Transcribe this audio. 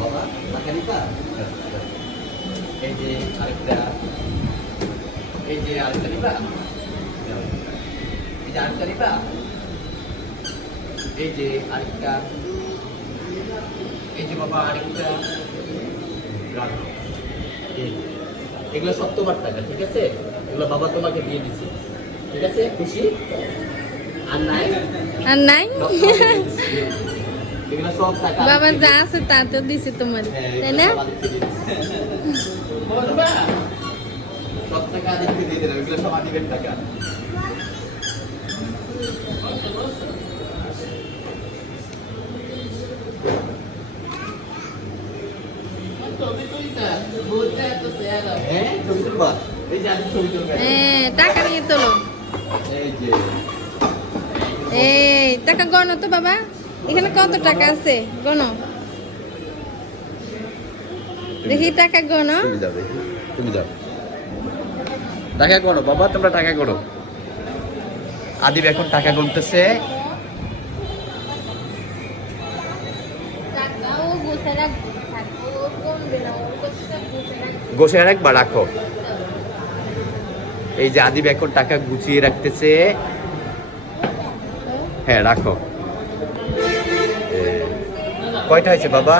বাবা টাকা এই যে আরেকটা এই যে আরেকটা নিবা? এই যে আরেকটা নিবা? এই যে আরেকটা এই যে বাবা আরেকটা। এগুলো সব তোমার টাকা ঠিক আছে? এগুলো বাবা তোমাকে দিয়ে দিছে। ঠিক আছে? খুশি? আর নাই? আর নাই? সব তোমাকে দিয়ে দিছে। এগুলো সব টাকা বাবা আদিত্যকে যা আছে তা তো দিছে তোমার হ্যাঁ, তাই এগুলো না সব আদিত্যকে দিয়ে দিছে। বলবা? সব টাকা আদিত্যকে দিয়ে দিলাম এগুলো সব আদিবের টাকা হ্যাঁ ছবি তুলবা এই যে আদিত্য ছবি তুলবে হ্যাঁ টাকা নিয়ে তোলো এই যে এই টাকা গণ তো বাবা এখানে কত টাকা আছে? গণ। দেখি টাকা গণ। তুমি যাও টাকা করো বাবা, তোমরা টাকা করো আদিব এখন টাকা গুনতেছে। গুছে রাখব রাখো। এই যে আদিব এখন টাকা গুছিয়ে রাখতেছে। হ্যাঁ রাখো। কয়টা হয়েছে বাবা?